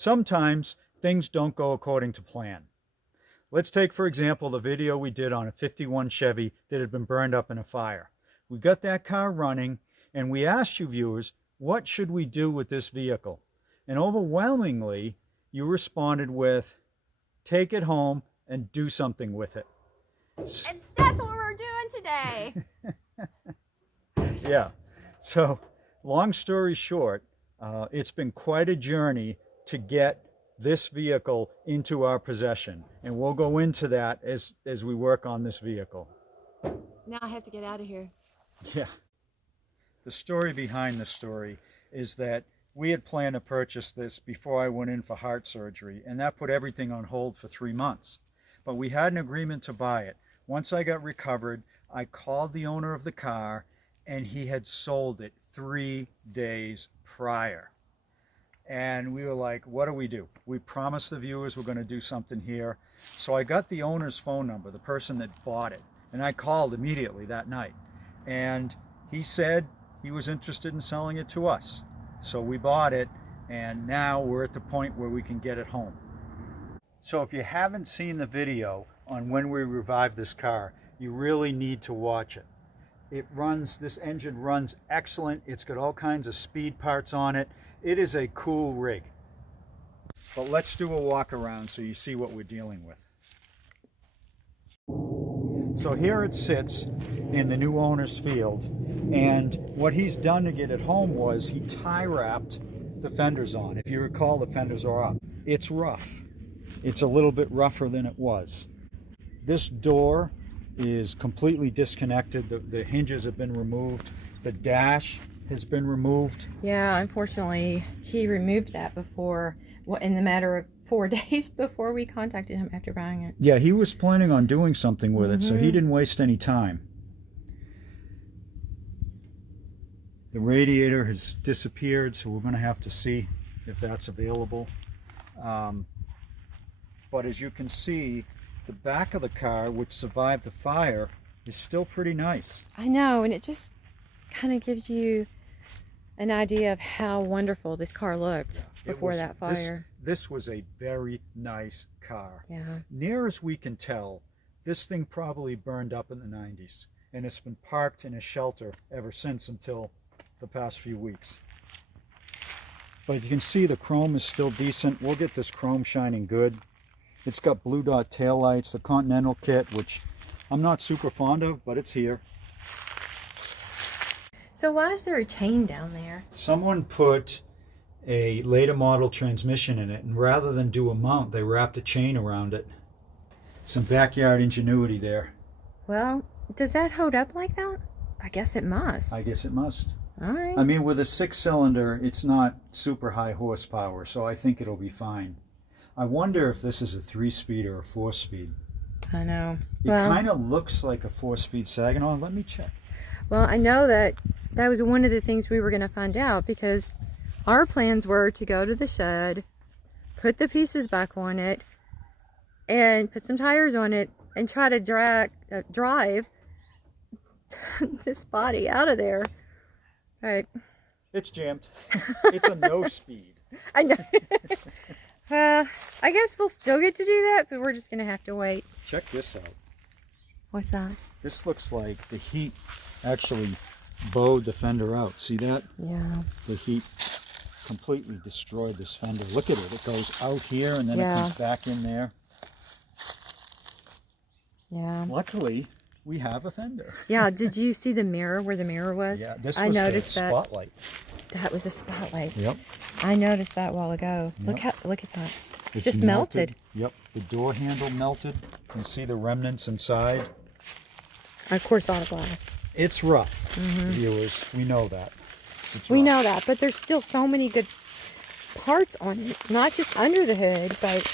Sometimes things don't go according to plan. Let's take, for example, the video we did on a 51 Chevy that had been burned up in a fire. We got that car running, and we asked you viewers, what should we do with this vehicle? And overwhelmingly, you responded with, take it home and do something with it. And that's what we're doing today. Yeah. So, long story short, it's been quite a journey to get this vehicle into our possession. And we'll go into that as we work on this vehicle. Now I have to get out of here. Yeah. The story behind the story is that we had planned to purchase this before I went in for heart surgery, and that put everything on hold for 3 months. But we had an agreement to buy it. Once I got recovered, I called the owner of the car, and he had sold it 3 days prior. And we were like, what do we do? We promised the viewers we're going to do something here. So I got the owner's phone number, the person that bought it, and I called immediately that night. And he said he was interested in selling it to us. So we bought it, and now we're at the point where we can get it home. So if you haven't seen the video on when we revived this car, you really need to watch it. This engine runs excellent. It's got all kinds of speed parts on it. It is a cool rig. But let's do a walk around so you see what we're dealing with. So here it sits in the new owner's field, and what he's done to get it home was he tie wrapped the fenders on. If you recall, the fenders are up. It's rough. It's a little bit rougher than it was. This door is completely disconnected. The hinges have been removed. The dash has been removed. Yeah, unfortunately, he removed that before, in the matter of 4 days before we contacted him after buying it. Yeah, he was planning on doing something with it, so he didn't waste any time. The radiator has disappeared, so we're going to have to see if that's available. But as you can see, the back of the car, which survived the fire, is still pretty nice. I know, and it just kind of gives you an idea of how wonderful this car looked before that fire. This was a very nice car. Yeah. Near as we can tell, this thing probably burned up in the 90s, and it's been parked in a shelter ever since until the past few weeks. But you can see the chrome is still decent. We'll get this chrome shining good. It's got blue dot taillights, the Continental kit, which I'm not super fond of, but it's here. So why is there a chain down there? Someone put a later model transmission in it, and rather than do a mount, they wrapped a chain around it. Some backyard ingenuity there. Well, does that hold up like that? I guess it must. I guess it must. All right. I mean, with a 6-cylinder, it's not super high horsepower, so I think it'll be fine. I wonder if this is a 3-speed or a 4-speed. I know. It kind of looks like a 4-speed Saginaw. Let me check. Well, I know that was one of the things we were going to find out, because our plans were to go to the shed, put the pieces back on it, and put some tires on it, and try to drive this body out of there. Right. It's jammed. It's a no speed. I know. I guess we'll still get to do that, but we're just going to have to wait. Check this out. What's that? This looks like the heat actually bowed the fender out. See that? Yeah. The heat completely destroyed this fender. Look at it. It goes out here and then it comes back in there. Yeah. Luckily, we have a fender. Yeah. Did you see the mirror where the mirror was? Yeah, this was the spotlight. That was a spotlight. Yep. I noticed that a while ago. Yep. Look at that. It's just melted. Yep. The door handle melted. You can see the remnants inside. Of course, all the glass. It's rough, viewers. We know that. We know that, but there's still so many good parts on it. Not just under the hood, but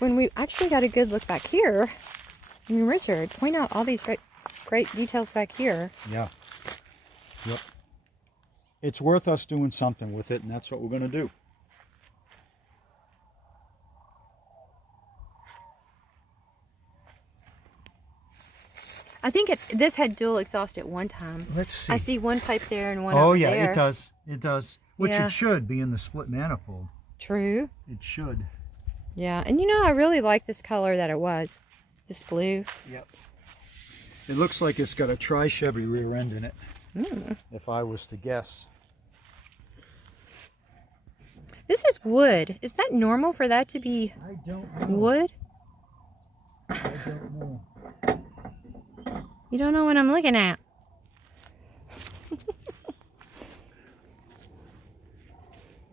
when we actually got a good look back here. I mean, Richard, point out all these great details back here. Yeah. Yep. It's worth us doing something with it, and that's what we're going to do. I think this had dual exhaust at one time. Let's see. I see one pipe there and one over there. Oh yeah, it does. It does. Which Yeah. it should be in the split manifold. True. It should. Yeah, and you know, I really like this color that it was. This blue. Yep. It looks like it's got a Chevy rear end in it, if I was to guess. This is wood. Is that normal for that to be I don't know. wood? I don't know. You don't know what I'm looking at.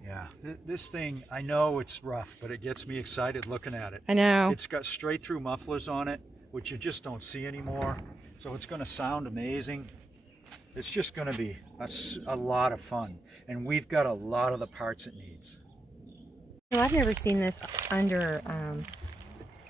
Yeah, this thing, I know it's rough, but it gets me excited looking at it. I know. It's got straight through mufflers on it, which you just don't see anymore. So it's going to sound amazing. It's just going to be a lot of fun. And we've got a lot of the parts it needs. Well, I've never seen this under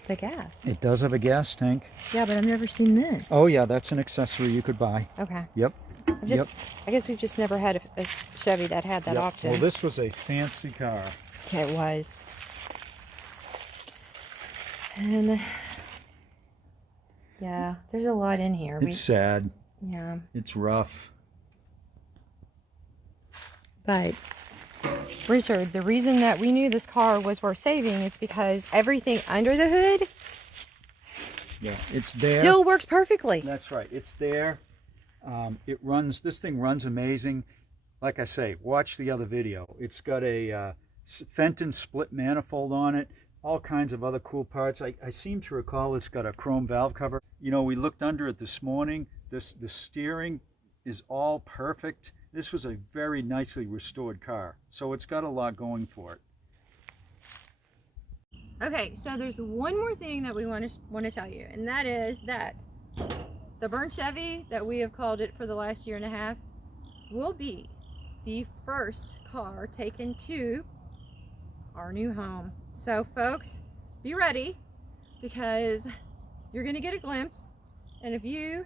the gas. It does have a gas tank. Yeah, but I've never seen this. Oh yeah, that's an accessory you could buy. Okay. Yep. I guess we've just never had a Chevy that had that option. Well, this was a fancy car. Okay, it was. And yeah, there's a lot in here. It's sad. Yeah. It's rough. But Richard, the reason that we knew this car was worth saving is because everything under the hood, yeah, it's there. Still works perfectly. That's right. It's there. It runs. This thing runs amazing. Like I say, watch the other video. It's got a Fenton split manifold on it. All kinds of other cool parts. I seem to recall it's got a chrome valve cover. You know, we looked under it this morning. The steering is all perfect. This was a very nicely restored car. So it's got a lot going for it. Okay, so there's one more thing that we want to tell you, and that is that the burnt Chevy that we have called it for the last year and a half will be the first car taken to our new home. So folks, be ready, because you're going to get a glimpse and a view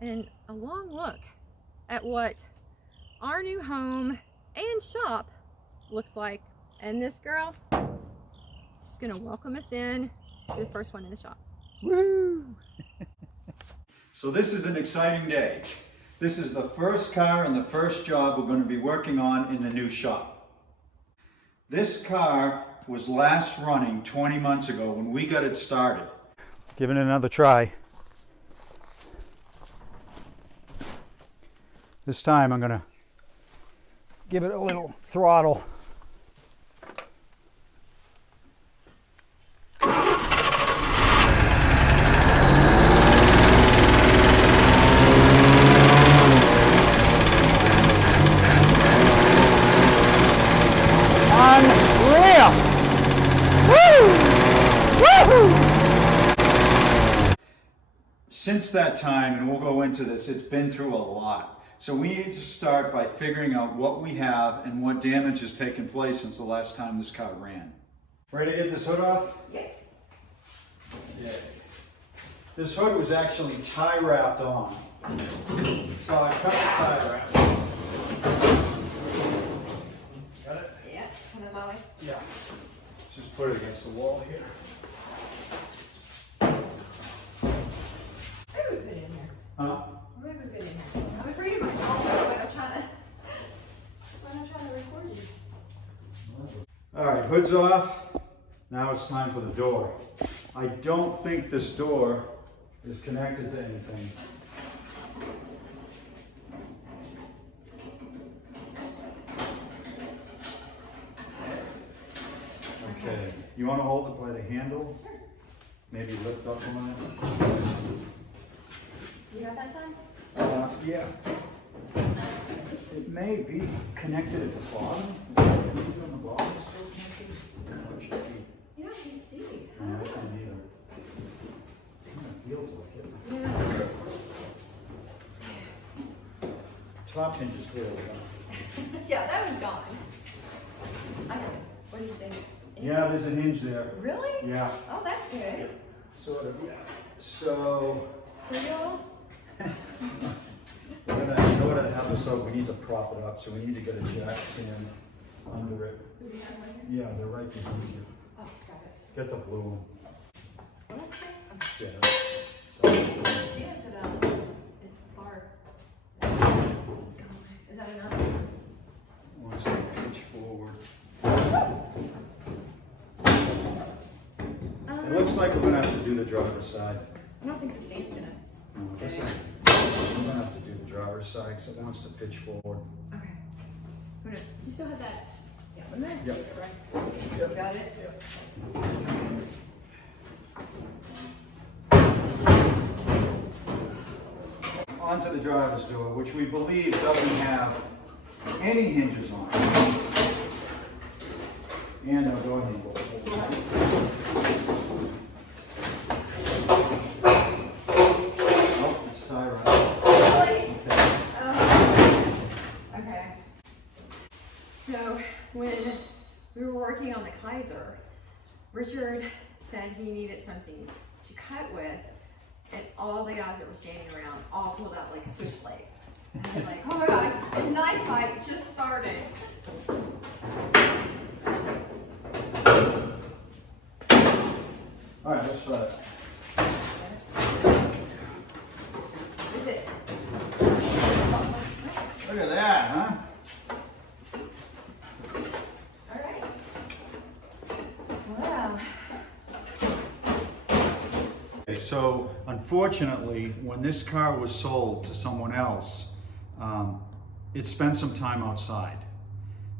and a long look at what our new home and shop looks like. And this girl is going to welcome us in to the first one in the shop. Woo! So this is an exciting day. This is the first car and the first job we're going to be working on in the new shop. This car was last running 20 months ago when we got it started. Giving it another try. This time I'm going to give it a little throttle. Unreal! Woo! Woo! Since that time, and we'll go into this, it's been through a lot. So we need to start by figuring out what we have and what damage has taken place since the last time this car ran. Ready to get this hood off? Yeah. Yeah. This hood was actually tie wrapped on. So I cut the tie wrap. Got it? Yeah, come in my way. Yeah. Just put it against the wall here. Maybe we put it in here. Huh? Maybe we put it in here. I'm afraid of myself when I'm trying to record you. All right, hood's off. Now it's time for the door. I don't think this door is connected to anything. Okay, you want to hold it by the handle? Sure. Maybe lift up on it? You got that sign? Yeah. It may be connected at the bottom. Is there anything on the bottom still connected? Or it should be. You know, I can't see. No, I can't either. It kind of feels like it. Yeah. Top hinge is clearly gone. Yeah, that one's gone. I got it. What do you think? Yeah, there's a hinge there. Really? Yeah. Oh, that's good. Sort of, yeah. So, Real? we're gonna, in order to have this up, we need to prop it up. So we need to get a jack stand under it. Do we have one here? Yeah, they're right behind you. Oh, got it. Get the blue one. What? Yeah. So, Yeah, it's about as far. Is that enough? one step inch forward. looks like we're gonna have to do the driver's side. I don't think the stand's gonna This stay. is, I'm gonna have to do the driver's side because it wants to pitch forward. Okay. You still have that? Yeah, let me Yep. stick it right. You got it? Onto the driver's door, which we believe doesn't have any hinges on it. And no door handle. Oh, it's tie rod. Really? Okay. Okay. So when we were working on the Kaiser, Richard said he needed something to cut with, and all the guys that were standing around all pulled out like a switchblade. And I was like, oh my gosh, the knife fight just started. All right, let's try it. Is it? Look at that, huh? All right. Wow. So unfortunately, when this car was sold to someone else, it spent some time outside.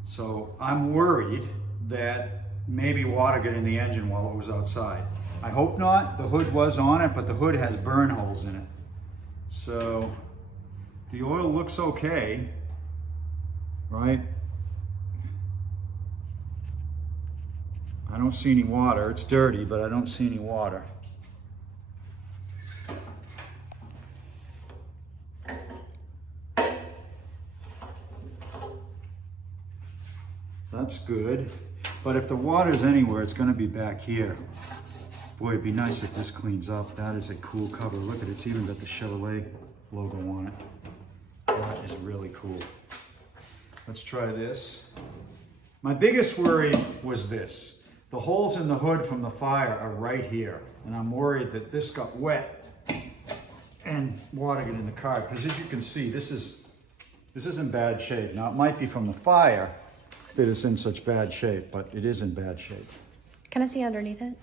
So I'm worried that maybe water got in the engine while it was outside. I hope not. The hood was on it, but the hood has burn holes in it. So the oil looks okay, right? I don't see any water. It's dirty, but I don't see any water. That's good. But if the water's anywhere, it's going to be back here. Boy, it'd be nice if this cleans up. That is a cool cover. Look at it. It's even got the Chevrolet logo on it. That is really cool. Let's try this. My biggest worry was this. The holes in the hood from the fire are right here. And I'm worried that this got wet and water got in the car. Because as you can see, this is in bad shape. Now, it might be from the fire that it's in such bad shape, but it is in bad shape. Can I see underneath it?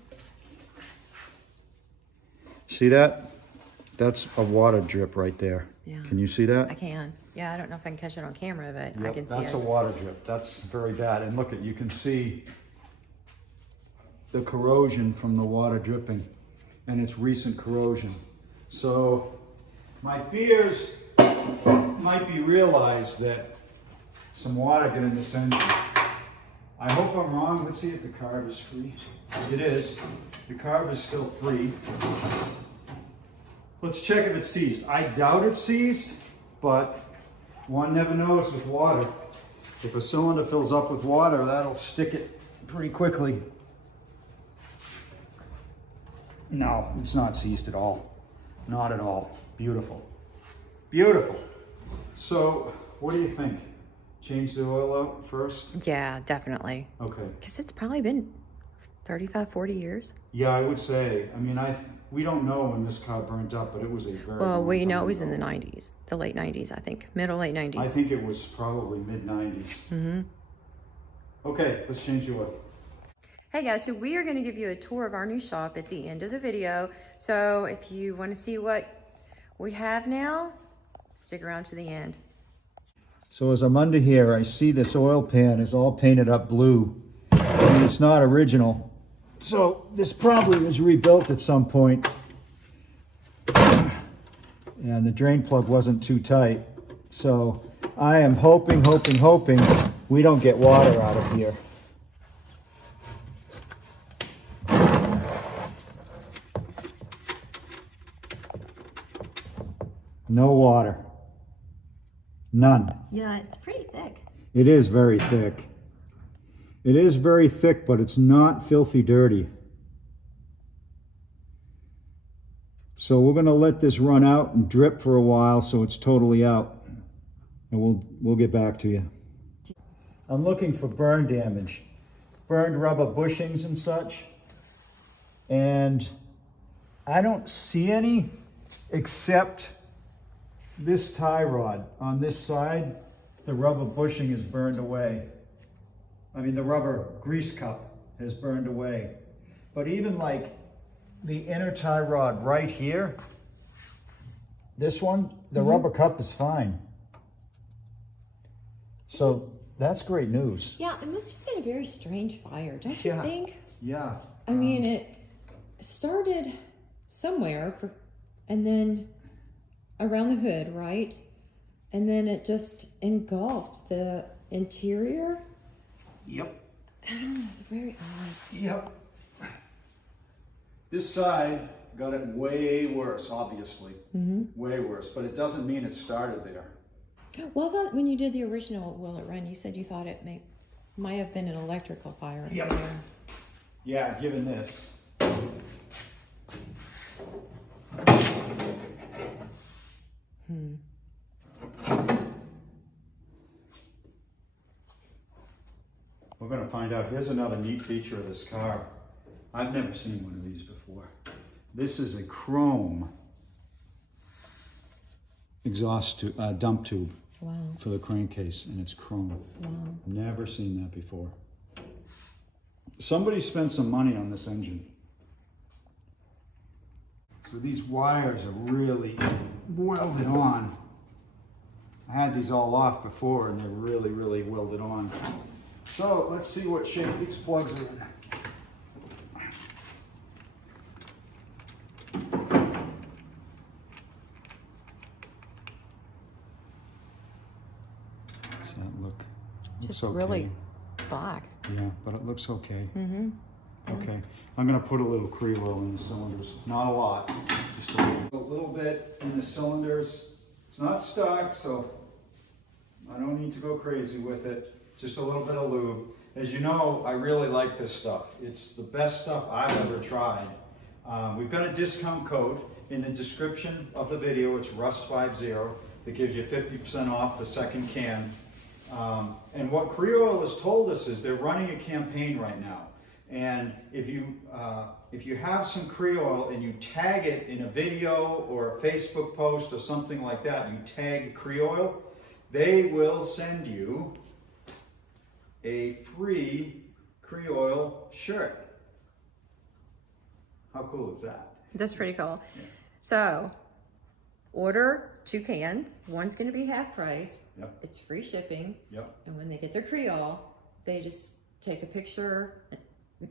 See that? That's a water drip right there. Yeah. Can you see that? I can. Yeah, I don't know if I can catch it on camera, but I Yep, can see that's it. a water drip. That's very bad. And look, you can see the corrosion from the water dripping, and it's recent corrosion. So my fears might be realized that some water got in this engine. I hope I'm wrong. Let's see if the carb is free. It is. The carb is still free. Let's check if it's seized. I doubt it's seized, but one never knows with water. If a cylinder fills up with water, that'll stick it pretty quickly. No, it's not seized at all. Not at all. Beautiful. Beautiful. So, what do you think? Change the oil out first? Yeah, definitely. Okay. Because it's probably been 35, 40 years. Yeah, I would say. I mean, we don't know when this car burnt up, but it was a very Well, long we know time it was in ago. the 90s, the late 90s, I think. Middle, late 90s. I think it was probably mid-90s. Mm-hmm. Okay, let's change the oil. Hey guys, so we are going to give you a tour of our new shop at the end of the video. So if you want to see what we have now, stick around to the end. So as I'm under here, I see this oil pan is all painted up blue. And it's not original. So this probably was rebuilt at some point. And the drain plug wasn't too tight. So I am hoping we don't get water out of here. No water. None. Yeah, it's pretty thick. It is very thick. It is very thick, but it's not filthy dirty. So we're going to let this run out and drip for a while so it's totally out. And we'll get back to you. I'm looking for burn damage. Burned rubber bushings and such. And I don't see any except this tie rod on this side. The rubber bushing is burned away. I mean, the rubber grease cup has burned away. But even like the inner tie rod right here, this one, the rubber cup is fine. So that's great news. Yeah, it must have been a very strange fire, don't you think? Yeah. I mean, it started somewhere and then around the hood, right? And then it just engulfed the interior. Yep. I don't know, it's very odd. Yep. This side got it way worse, obviously. Way worse, but it doesn't mean it started there. Well, I thought when you did the original Will It Run, you said you thought it might have been an electrical fire in Yep. there. Yeah, given this. We're going to find out. Here's another neat feature of this car. I've never seen one of these before. This is a chrome exhaust tube, dump tube. Wow. For the crankcase, and it's chrome. Wow. Never seen that before. Somebody spent some money on this engine. So these wires are really welded on. I had these all off before and they're really, really welded on. So let's see what shape these plugs are in. Does that look? Just okay. really black. Yeah, but it looks okay. Okay, I'm gonna put a little Cree-oil in the cylinders. Not a lot, just a little bit in the cylinders. It's not stuck, so I don't need to go crazy with it. Just a little bit of lube. As you know, I really like this stuff. It's the best stuff I've ever tried. We've got a discount code in the description of the video. It's Rust50 that gives you 50% off the second can. And what Cree-oil has told us is they're running a campaign right now. And if you have some Cree-oil and you tag it in a video or a Facebook post or something like that, you tag Cree-oil, they will send you a free Cree-oil shirt. How cool is that? That's pretty cool. Yeah. So, order 2 cans. One's going to be half price. Yep. It's free shipping. Yep. And when they get their Creole, they just take a picture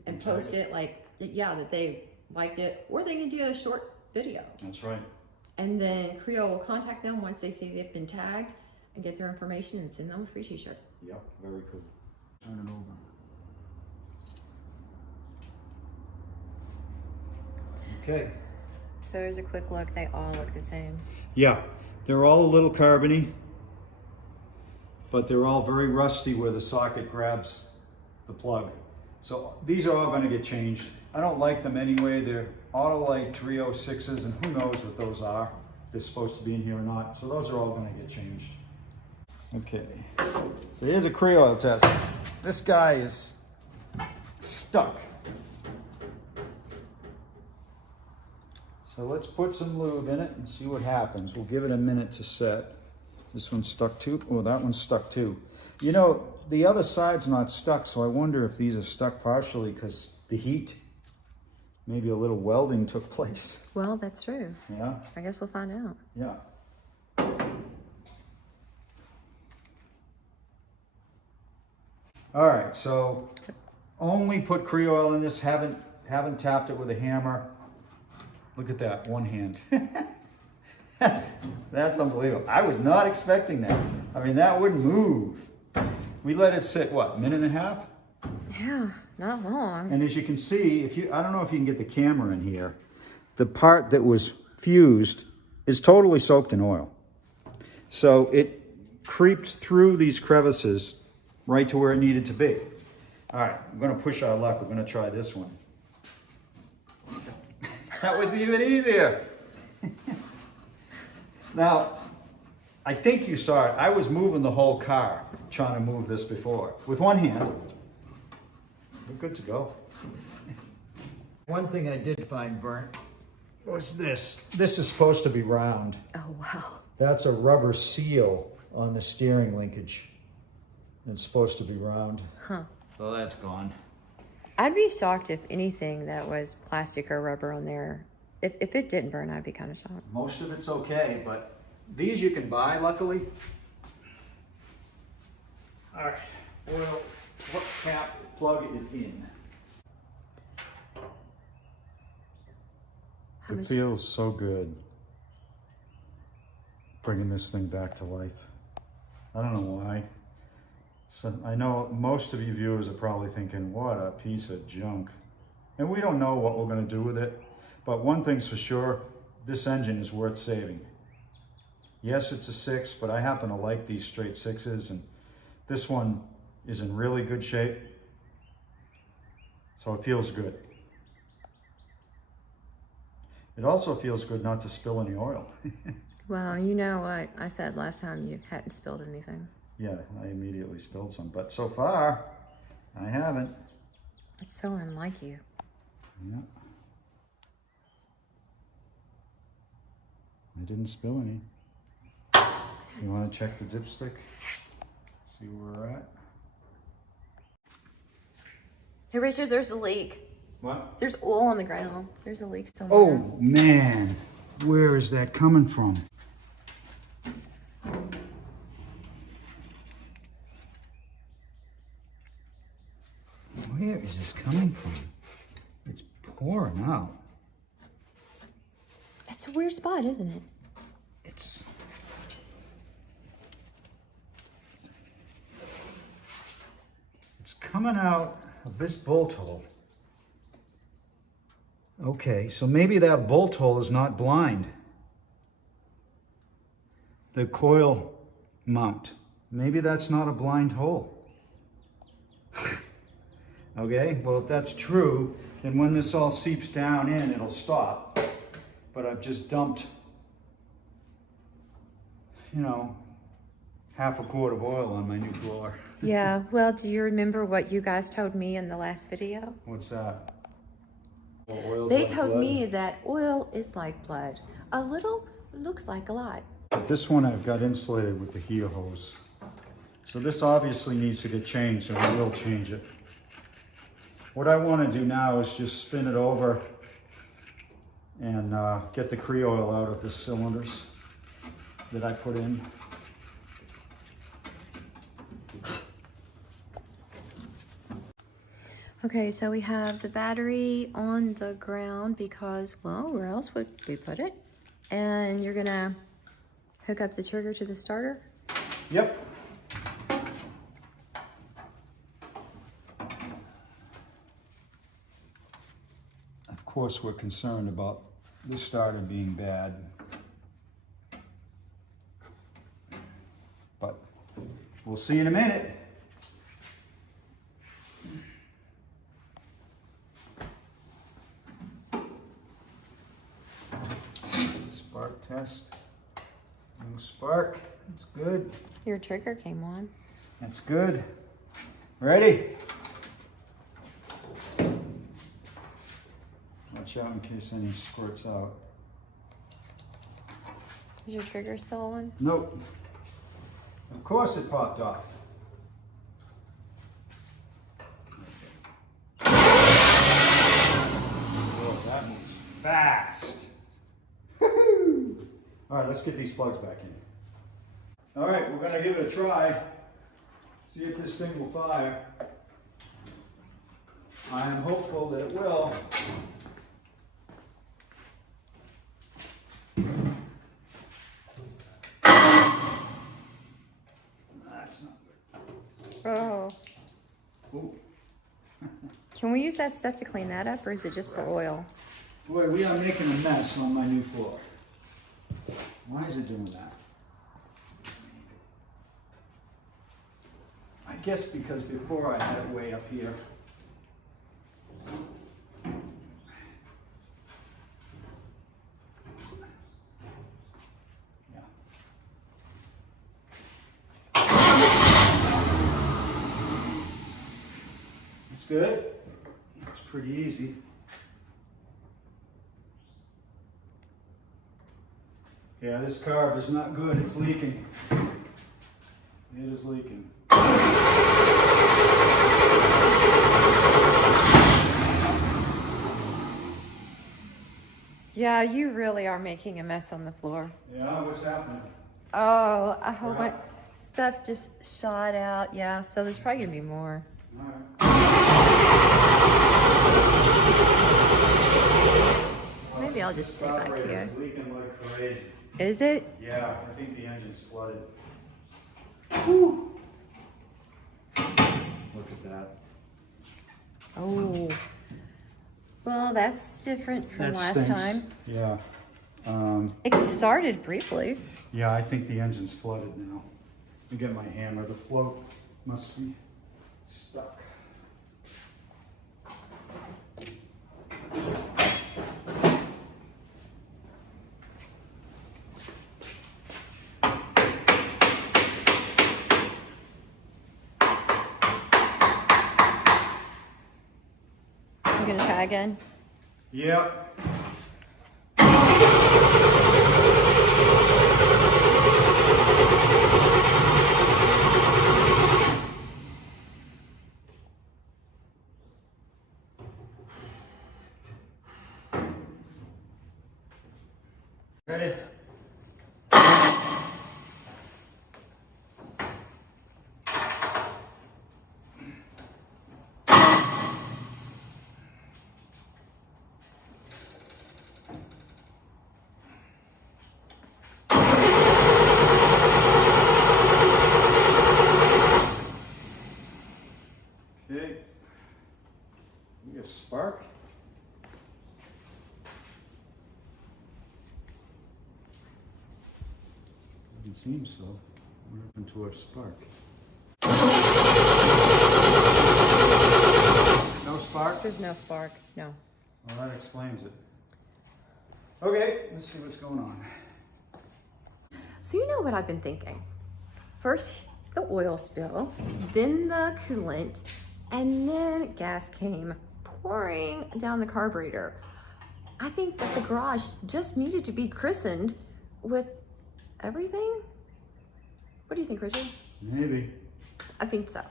and post it like, yeah, that they liked it. Or they can do a short video. That's right. And then Creole will contact them once they see they've been tagged and get their information and send them a free t-shirt. Yep, very cool. Turn it over. Okay. So here's a quick look. They all look the same. Yeah, they're all a little carbony, but they're all very rusty where the socket grabs the plug. So these are all going to get changed. I don't like them anyway. They're Autolite 306s, and who knows what those are. If they're supposed to be in here or not. So those are all going to get changed. Okay, so here's a Cree-oil test. This guy is stuck. So let's put some lube in it and see what happens. We'll give it a minute to set. This one's stuck too. Oh, that one's stuck too. You know, the other side's not stuck, so I wonder if these are stuck partially because the heat, maybe a little welding took place. Well, that's true. Yeah? I guess we'll find out. Yeah. All right, so only put Cree-oil in this, haven't tapped it with a hammer. Look at that, one hand. That's unbelievable. I was not expecting that. I mean, that wouldn't move. We let it sit, what, a minute and a half? Yeah, not long. And as you can see, I don't know if you can get the camera in here, the part that was fused is totally soaked in oil. So it creeped through these crevices right to where it needed to be. All right, we're gonna push our luck. We're gonna try this one. That was even easier. Now, I think you saw it. I was moving the whole car trying to move this before with one hand. We're good to go. One thing I did find burnt was this. This is supposed to be round. Oh, wow. That's a rubber seal on the steering linkage. It's supposed to be round. Huh. So that's gone. I'd be shocked if anything that was plastic or rubber on there, if it didn't burn, I'd be kind of shocked. Most of it's okay, but these you can buy, luckily. All right, oil, what cap plug is in? It feels so good bringing this thing back to life. I don't know why. So I know most of you viewers are probably thinking, what a piece of junk. And we don't know what we're going to do with it. But one thing's for sure, this engine is worth saving. Yes, it's a 6, but I happen to like these straight 6s, and this one is in really good shape. So it feels good. It also feels good not to spill any oil. Well, you know what I said last time, you hadn't spilled anything. Yeah, I immediately spilled some, but so far, I haven't. It's so unlike you. Yeah. I didn't spill any. You want to check the dipstick? See where we're at? Hey, Richard, there's a leak. What? There's oil on the ground. There's a leak somewhere. Oh, man. Where is that coming from? Where is this coming from? It's pouring out. It's a weird spot, isn't it? It's coming out of this bolt hole. Okay, so maybe that bolt hole is not blind. The coil mount. Maybe that's not a blind hole. Okay, well, if that's true, then when this all seeps down in, it'll stop. But I've just dumped, you know, half a quart of oil on my new blower. Yeah, well, do you remember what you guys told me in the last video? What's that? Well, oil's They like told blood. me that oil is like blood. A little looks like a lot. But this one I've got insulated with the heater hose. So this obviously needs to get changed, and we will change it. What I want to do now is just spin it over and get the Creoil out of the cylinders that I put in. Okay, so we have the battery on the ground because, well, where else would we put it? And you're gonna hook up the trigger to the starter? Yep. Of course, we're concerned about the starter being bad. But we'll see in a minute. Spark test. No spark. It's good. Your trigger came on. That's good. Ready? Watch out in case any squirts out. Is your trigger still on? Nope. Of course it popped off. Oh, that moves fast. Woohoo! All right, let's get these plugs back in. All right, we're gonna give it a try. See if this thing will fire. I am hopeful that it will. That's not good. Oh. Ooh. Can we use that stuff to clean that up, or is it just for oil? Boy, we are making a mess on my new floor. Why is it doing that? I guess because before I had it way up here. Yeah. It's good. It's pretty easy. Yeah, this carb is not good. It's leaking. It is leaking. Yeah, you really are making a mess on the floor. Yeah, what's happening? Oh, a whole bunch. Right. Stuff's just shot out. Yeah, so there's probably gonna be more. All right. Maybe I'll just stay back here. It's leaking like crazy. Is it? Yeah, I think the engine's flooded. Whew. Look at that. Oh. Well, that's different from That last stinks. time. Yeah. It started briefly. Yeah, I think the engine's flooded now. Let me get my hammer. The float must be stuck. You gonna try again? Yep. Ready? Okay. We have spark. Doesn't seem so. What happened to our spark? No spark? There's no spark. No. Well, that explains it. Okay, let's see what's going on. So you know what I've been thinking? First the oil spill, then the coolant, and then gas came pouring down the carburetor. I think that the garage just needed to be christened with everything. What do you think, Richard? Maybe. I think so.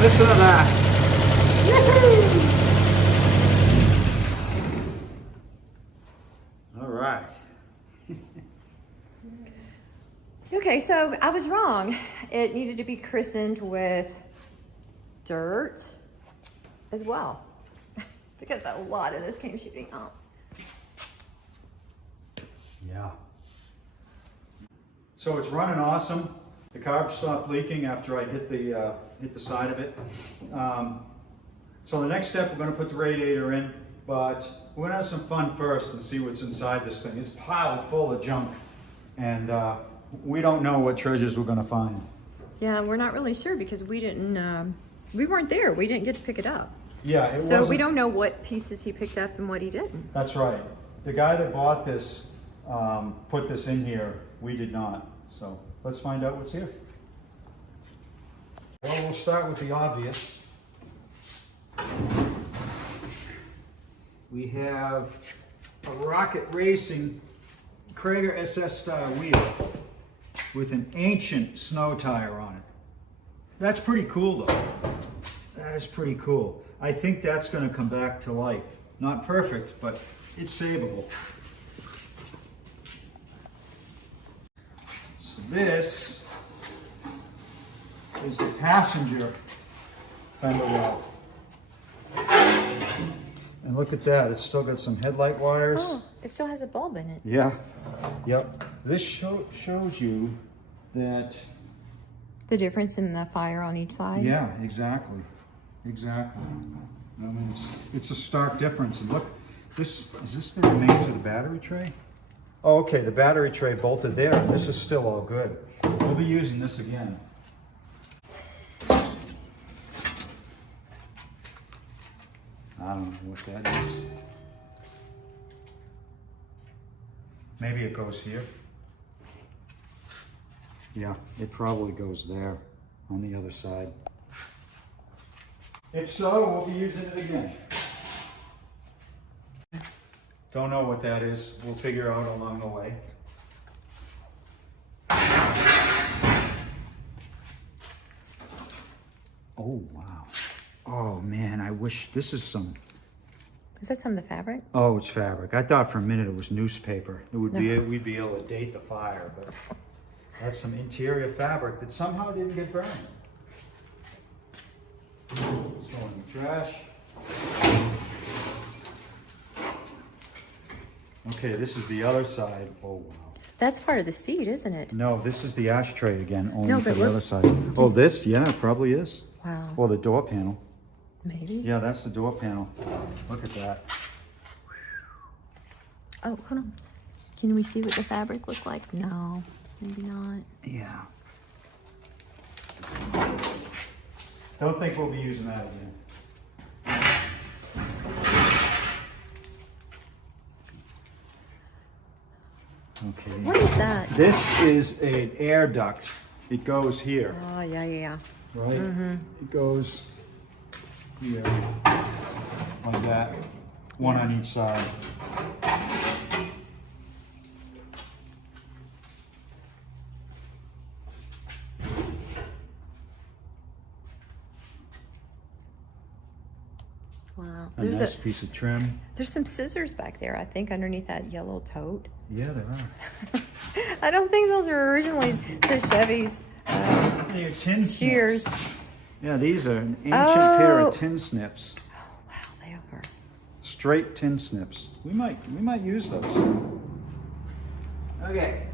Listen to that. All right. Okay, so I was wrong. It needed to be christened with dirt as well, because a lot of this came shooting out. Yeah. So it's running awesome. The carb stopped leaking after I hit the side of it. So the next step, we're going to put the radiator in, but we're going to have some fun first and see what's inside this thing. It's piled full of junk, and we don't know what treasures we're going to find. Yeah, we're not really sure because we weren't there. We didn't get to pick it up. Yeah, it So wasn't. we don't know what pieces he picked up and what he didn't. That's right. The guy that bought this, put this in here. We did not. So let's find out what's here. Well, we'll start with the obvious. We have a Rocket Racing Krager SS style wheel with an ancient snow tire on it. That's pretty cool though. That is pretty cool. I think that's going to come back to life. Not perfect, but it's savable. So this is the passenger fender well. And look at that, it's still got some headlight wires. Oh, it still has a bulb in it. Yeah, yep. This shows you that. The difference in the fire on each side? Yeah, exactly. Exactly. I mean, it's a stark difference. And look, is this the remains of the battery tray? Oh, okay, the battery tray bolted there, and this is still all good. We'll be using this again. I don't know what that is. Maybe it goes here. Yeah, it probably goes there on the other side. If so, we'll be using it again. Don't know what that is. We'll figure out along the way. Oh, wow. Oh, man, I wish this is some... Is that some of the fabric? Oh, it's fabric. I thought for a minute it was newspaper. It would be, we'd be able to date the fire, but that's some interior fabric that somehow didn't get burned. Let's go in the trash. Okay, this is the other side. Oh, wow. That's part of the seat, isn't it? No, this is the ashtray again, only No, for but the look, other side. Oh, this? Yeah, it probably is. Wow. Or the door panel. Maybe. Yeah, that's the door panel. Look at that. Oh, hold on. Can we see what the fabric looked like? No, maybe not. Yeah. Don't think we'll be using that again. Okay. What is that? This is an air duct. It goes here, Oh, yeah, yeah. right? It goes here, like that. One on each side. Wow. A nice piece of trim. There's some scissors back there, I think, underneath that yellow tote. Yeah, there are. I don't think those were originally the Chevy's They're tin shears. snips. Yeah, these are an ancient pair Oh. of tin snips. Oh, wow, they are. Straight tin snips. We might use those. Okay.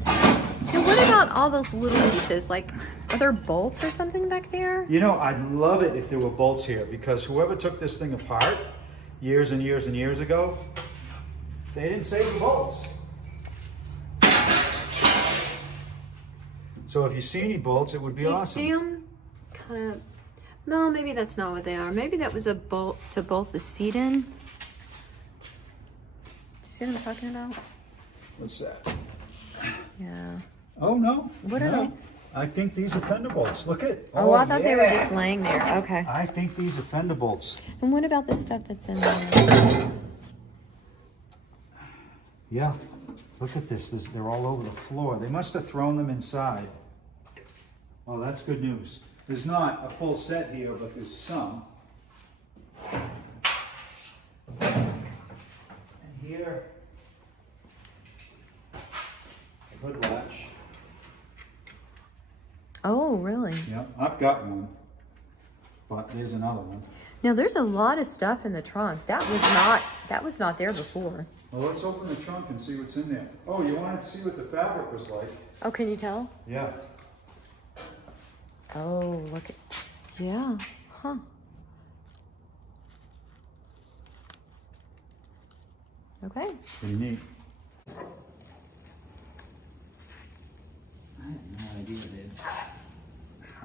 And what about all those little pieces? Like, are there bolts or something back there? You know, I'd love it if there were bolts here, because whoever took this thing apart years and years and years ago, they didn't save the bolts. So if you see any bolts, it would be Do you awesome. see them? Kind of. No, maybe that's not what they are. Maybe that was a bolt to bolt the seat in. Do you see what I'm talking about? What's that? Yeah. Oh, no. What are no. they? I think these are fender bolts. Look at. Oh, I thought they were yeah. just laying there. Okay. I think these are fender bolts. And what about the stuff that's in there? Yeah. Look at this. They're all over the floor. They must have thrown them inside. Oh, that's good news. There's not a full set here, but there's some. And here, a hood latch. Oh, really? Yeah, I've got one, but there's another one. Now there's a lot of stuff in the trunk. That was not there before. Well, let's open the trunk and see what's in there. Oh, you wanted to see what the fabric was like? Oh, can you tell? Yeah. Oh, look at, yeah, huh. Okay. Pretty neat. I have no idea, dude.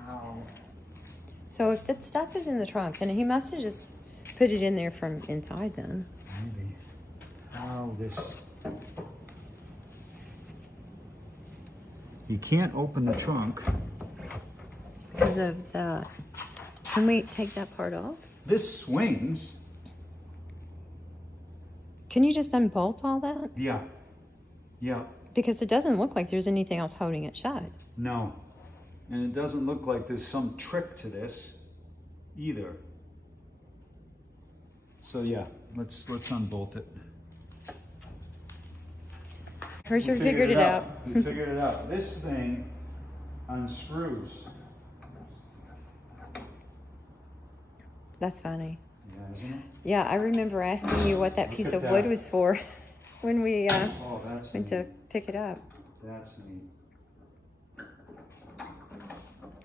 How? So if that stuff is in the trunk, then he must have just put it in there from inside then. Maybe. Oh, this. You can't open the trunk. Because of the, can we take that part off? This swings. Can you just unbolt all that? Yeah. Yeah. Because it doesn't look like there's anything else holding it shut. No. And it doesn't look like there's some trick to this either. So yeah, let's unbolt it. Richard figured it out. We figured it out. This thing unscrews. That's funny. Yeah, isn't it? Yeah, I remember asking you what that piece at of wood that. was for when we Oh, that's went to pick it up. That's neat.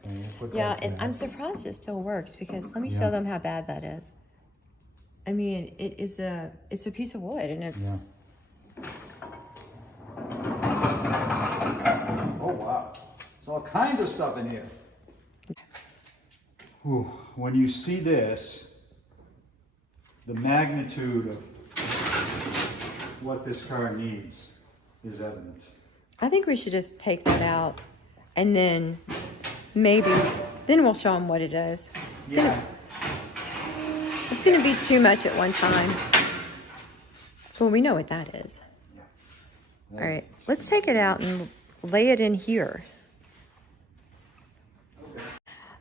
Okay, we'll put Yeah, that and there. I'm surprised it still works because let me Yeah. show them how bad that is. I mean, it's a piece of wood and it's Oh wow, there's all kinds of stuff in here. Whew. When you see this, the magnitude of what this car needs is evident. I think we should just take that out and then maybe then we'll show them what it is. It's gonna be too much at one time. Well, we know what that is. All right, let's take it out and lay it in here.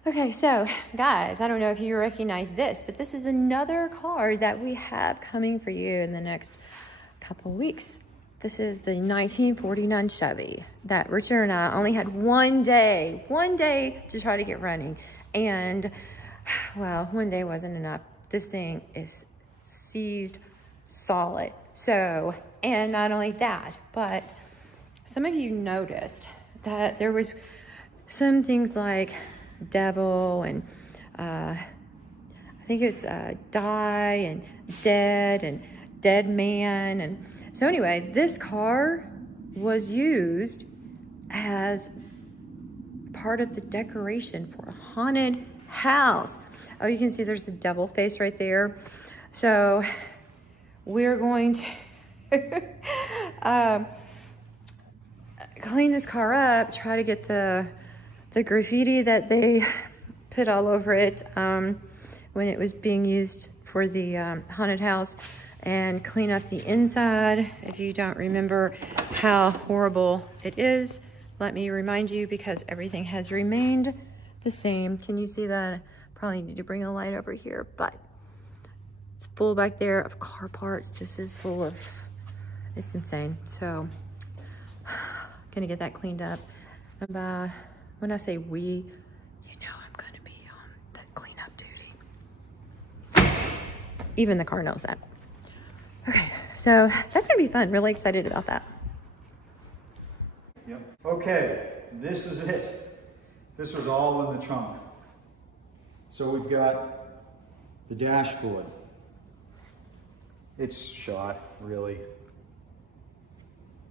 Okay, so guys, I don't know if you recognize this, but this is another car that we have coming for you in the next couple weeks. This is the 1949 Chevy that Richard and I only had one day to try to get running. And, well, one day wasn't enough. This thing is seized solid. So, and not only that, but some of you noticed that there was some things like devil and I think it's die and dead man. And so anyway, this car was used as part of the decoration for a haunted house. Oh, you can see there's the devil face right there. So we're going to clean this car up, try to get the graffiti that they put all over it when it was being used for the haunted house, and clean up the inside. If you don't remember how horrible it is, let me remind you, because everything has remained the same. Can you see that? Probably need to bring a light over here, but it's full back there of car parts. This is full of, it's insane. So gonna get that cleaned up. And when I say we, you know I'm gonna be on the cleanup duty. Even the car knows that. Okay, so that's gonna be fun. Really excited about that. Yep. Okay, this is it. This was all in the trunk. So we've got the dashboard. It's shot, really.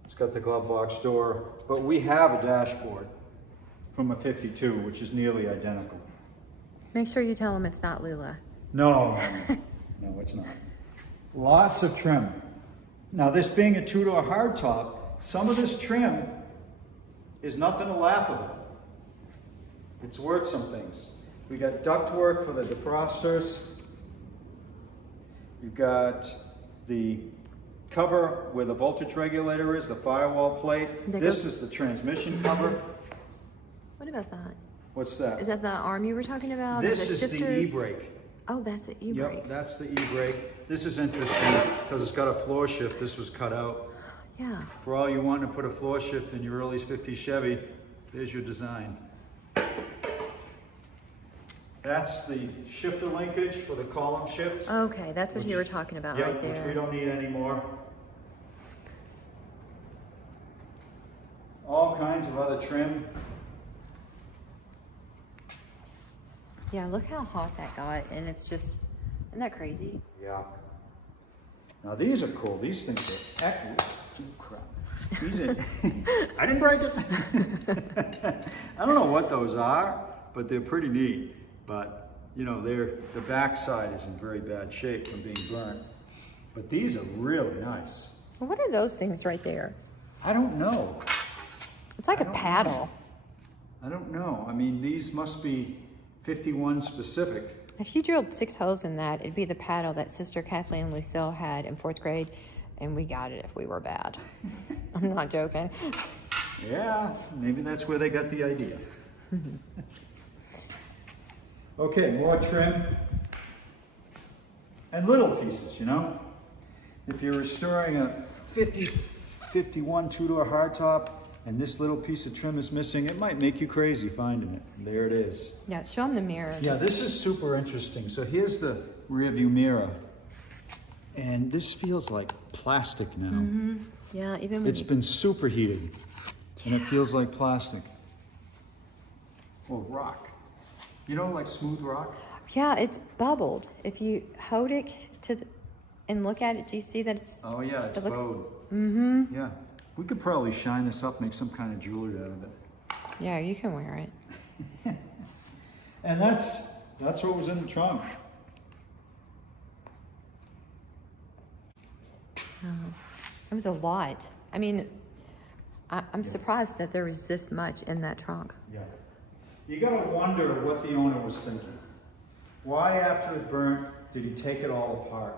It's got the glove box door, but we have a dashboard from a 52, which is nearly identical. Make sure you tell them it's not Lula. No, no, it's not. Lots of trim. Now, this being a two-door hardtop, some of this trim is nothing to laugh about. It's worth some things. We got ductwork for the defrosters. You've got the cover where the voltage regulator is, the firewall plate. This is the transmission cover. What about that? What's that? Is that the arm you were talking about? This or the is shifter? the e-brake. Oh, that's the e-brake. Yep, that's the e-brake. This is interesting because it's got a floor shift. This was cut out. Yeah. For all you want to put a floor shift in your early 50s Chevy, there's your design. That's the shifter linkage for the column shift. Okay, that's what you were talking about right there. Which we don't need anymore. All kinds of other trim. Yeah, look how hot that got, and it's just, isn't that crazy? Yeah. Now these are cool. These things are oh crap. These are, I didn't break it. I don't know what those are, but they're pretty neat. But you know, the backside is in very bad shape from being burnt. But these are really nice. Well, what are those things right there? I don't know. It's like I a don't paddle. I don't know. I mean, these must be 51 specific. If you drilled 6 holes in that, it'd be the paddle that Sister Kathleen Lucille had in 4th grade, and we got it if we were bad. I'm not joking. Yeah, maybe that's where they got the idea. Okay, more trim. And little pieces, you know? If you're restoring a 51 two-door hardtop and this little piece of trim is missing, it might make you crazy finding it. There it is. Yeah, show them the mirror. Yeah, this is super interesting. So here's the rear view mirror. And this feels like plastic now. Mm-hmm. Yeah, even when It's been superheated and it feels like plastic. Or rock. You know, like smooth rock? Yeah, it's bubbled. If you hold it and look at it, do you see that it's... Oh yeah, it's looks... bowed. Mm-hmm. Yeah. We could probably shine this up, make some kind of jewelry out of it. Yeah, you can wear it. And that's what was in the trunk. It was a lot. I mean, I'm surprised that there was this much in that trunk. Yeah. You gotta wonder what the owner was thinking. Why, after it burnt, did he take it all apart?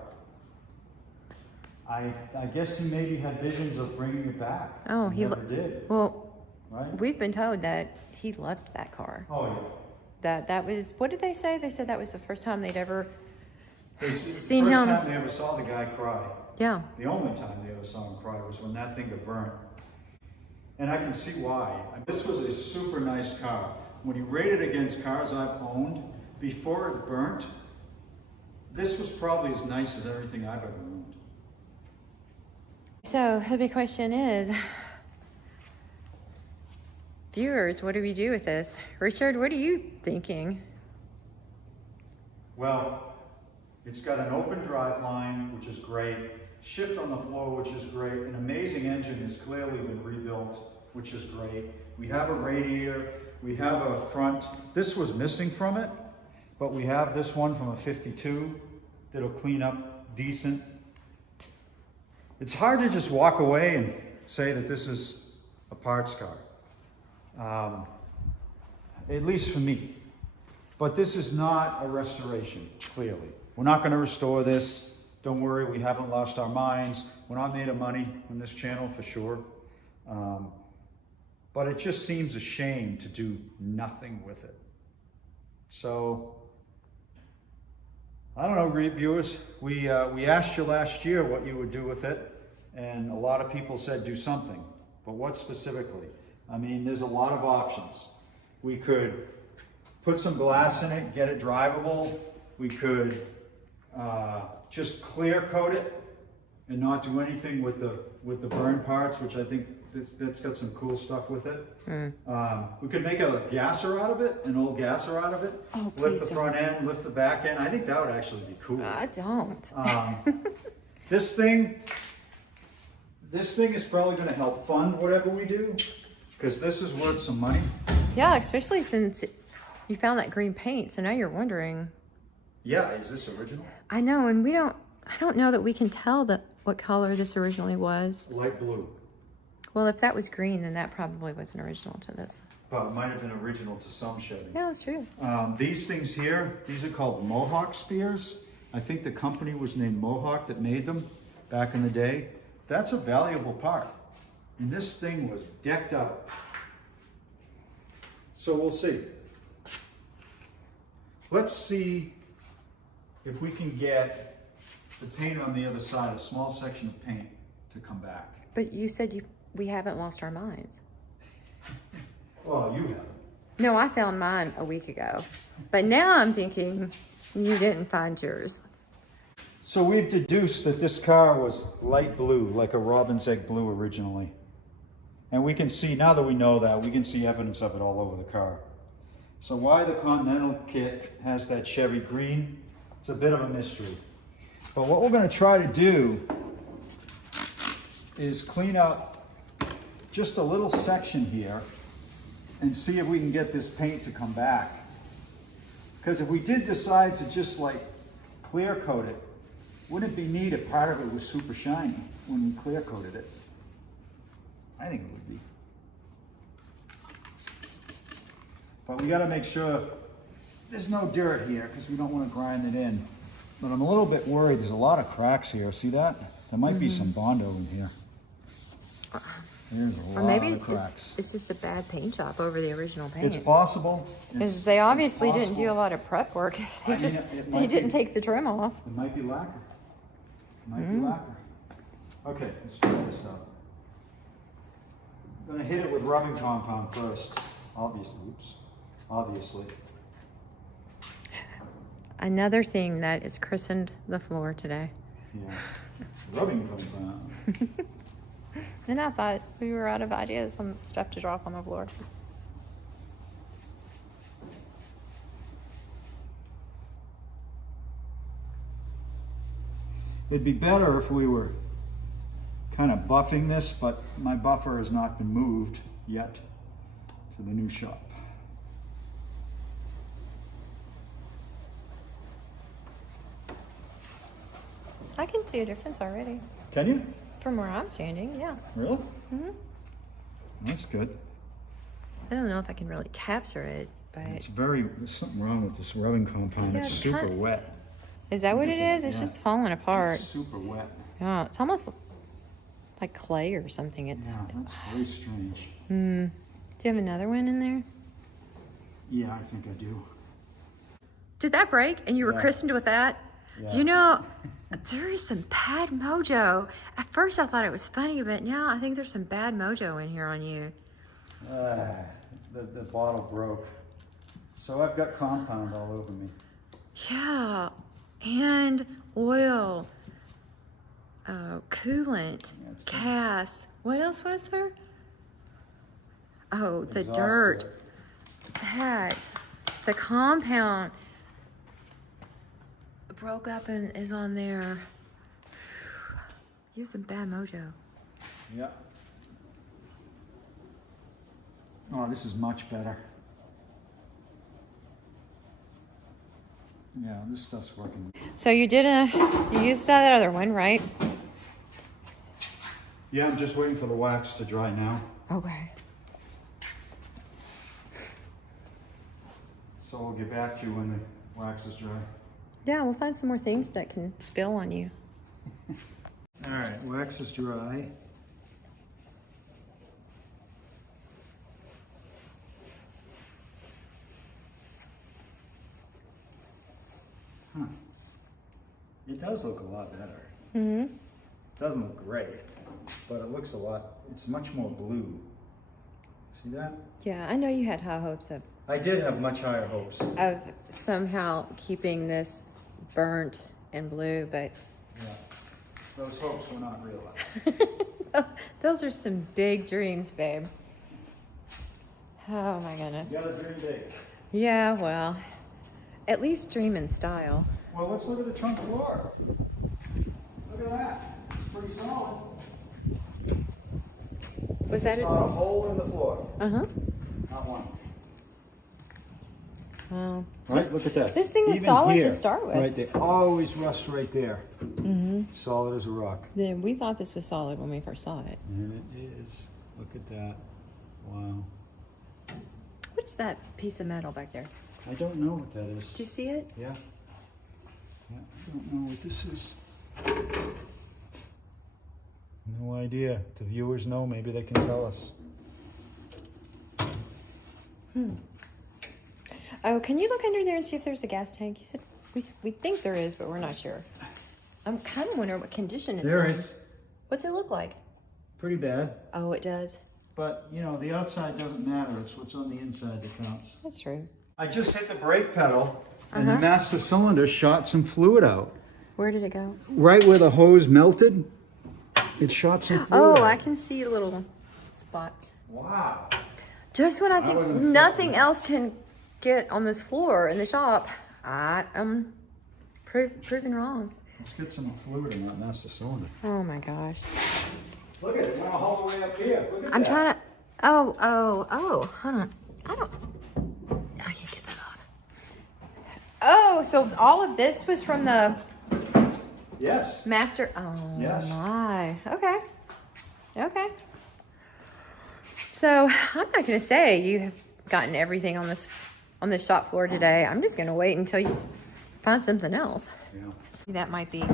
I guess he maybe had visions of bringing it back. Oh, he never did. Well, right? we've been told that he loved that car. Oh yeah. That was, what did they say? They said that was the first time they'd ever Seen him. The first time they ever saw the guy cry. Yeah. The only time they ever saw him cry was when that thing got burnt. And I can see why. This was a super nice car. When you rate it against cars I've owned, before it burnt, this was probably as nice as everything I've ever owned. So the big question is, viewers, what do we do with this? Richard, what are you thinking? Well, it's got an open drive line, which is great. Shift on the floor, which is great. An amazing engine has clearly been rebuilt, which is great. We have a radiator. We have a front. This was missing from it, but we have this one from a 52 that'll clean up decent. It's hard to just walk away and say that this is a parts car, at least for me. But this is not a restoration, clearly. We're not going to restore this. Don't worry, we haven't lost our minds. We're not made of money on this channel for sure. But it just seems a shame to do nothing with it. So, I don't know, viewers. We asked you last year what you would do with it, and a lot of people said do something. But what specifically? I mean, there's a lot of options. We could put some glass in it, get it drivable. We could just clear coat it and not do anything with the burn parts, which I think that's got some cool stuff with it. We could make a gasser out of it, an old gasser out of it. Oh, lift the front end, lift the back end. I think that would actually be cool. I don't. This thing is probably going to help fund whatever we do, because this is worth some money. Yeah, especially since you found that green paint, so now you're wondering. Yeah, is this original? I know, and I don't know that we can tell what color this originally was. Light blue. Well, if that was green, then that probably wasn't original to this. But it might have been original to some Chevy. Yeah, that's true. These things here, these are called Mohawk spears. I think the company was named Mohawk that made them back in the day. That's a valuable part. And this thing was decked out. So we'll see. Let's see if we can get the paint on the other side, a small section of paint, to come back. But you said we haven't lost our minds. Well, you haven't. No, I found mine a week ago. But now I'm thinking you didn't find yours. So we've deduced that this car was light blue, like a robin's egg blue originally. And we can see, now that we know that, we can see evidence of it all over the car. So why the Continental kit has that Chevy green, it's a bit of a mystery. But what we're going to try to do is clean up just a little section here and see if we can get this paint to come back. Because if we did decide to just like clear coat it, wouldn't it be neat if part of it was super shiny when we clear coated it? I think it would be. But we gotta make sure there's no dirt here because we don't want to grind it in. But I'm a little bit worried. There's a lot of cracks here. See that? There might be some Bondo in here. There's a lot Or maybe of cracks. it's just a bad paint job over the original paint. It's possible. Because they obviously didn't do a lot of prep work. They I mean, just it they might didn't be. take the trim off. It might be lacquer. It might be lacquer. Okay, let's try this out. I'm gonna hit it with rubbing compound first. Obviously, oops. Obviously. Another thing that is christened the floor today. Yeah. Rubbing compound. And I thought we were out of ideas, some stuff to drop on the floor. It'd be better if we were kind of buffing this, but my buffer has not been moved yet to the new shop. I can see a difference already. Can you? From where I'm standing, yeah. Really? hmm That's good. I don't know if I can really capture it, but It's there's something wrong with this rubbing compound. Yeah, It's it's super kinda- wet. is that what it is? It's Yeah. just falling apart. It's super wet. Yeah, it's almost like clay or something. It's. Yeah, that's very strange. Do you have another one in there? Yeah, I think I do. Did that break and you were Yeah. christened with that? Yeah. You know, there is some bad mojo. At first I thought it was funny, but now I think there's some bad mojo in here on you. The bottle broke. So I've got compound all over me. Yeah, and oil, coolant, Yeah, it's gas. What else was there? Oh, the Exhaust dirt. That, the compound broke up and is on there. You have some bad mojo. Yeah. Oh, this is much better. Yeah, this stuff's working. So you used that other one, right? Yeah, I'm just waiting for the wax to dry now. Okay. So we'll get back to you when the wax is dry. Yeah, we'll find some more things that can spill on you. All right, wax is dry. Huh. It does look a lot better. Mm-hmm. Doesn't look great, but it looks it's much more blue. See that? Yeah, I know you had high hopes I did have much higher hopes. of somehow keeping this burnt and blue, but Yeah. Those hopes were not realized. those are some big dreams, babe. Oh my goodness. You gotta dream big. Yeah, well, at least dream in style. Well, let's look at the trunk floor. Look at that. It's pretty solid. Was that It's it? not a hole in the floor. Uh-huh. Not one. Well, Right? Look at that. this thing was Even solid to here, start with. Right there. Always rust right there. Mm-hmm. Solid as a rock. Then we thought this was solid when we first saw it. And it is. Look at that. Wow. What's that piece of metal back there? I don't know what that is. Do you see it? Yeah. Yeah, I don't know what this is. No idea. If the viewers know, maybe they can tell us. Oh, can you look under there and see if there's a gas tank? You said we think there is, but we're not sure. I'm kind of wondering what condition it's There in. is. What's it look like? Pretty bad. Oh, it does. But, you know, the outside doesn't matter. It's what's on the inside that counts. That's true. I just hit the brake pedal and Uh-huh. the master cylinder shot some fluid out. Where did it go? Right where the hose melted, it shot some fluid Oh, out. I can see little spots. Wow. Just when I I think wasn't expecting nothing that. else can get on this floor in the shop, I am proven wrong. Let's get some fluid in that master cylinder. Oh my gosh. Look at it. It went all the way up here. Look at I'm that. trying to. Oh, hold on. I can't get that Oh, so all of this was from the Yes. master. Oh Yes. my. Okay. Okay. So I'm not gonna say you have gotten everything on this shop floor today. I'm just gonna wait until you find something else. Yeah. That might be.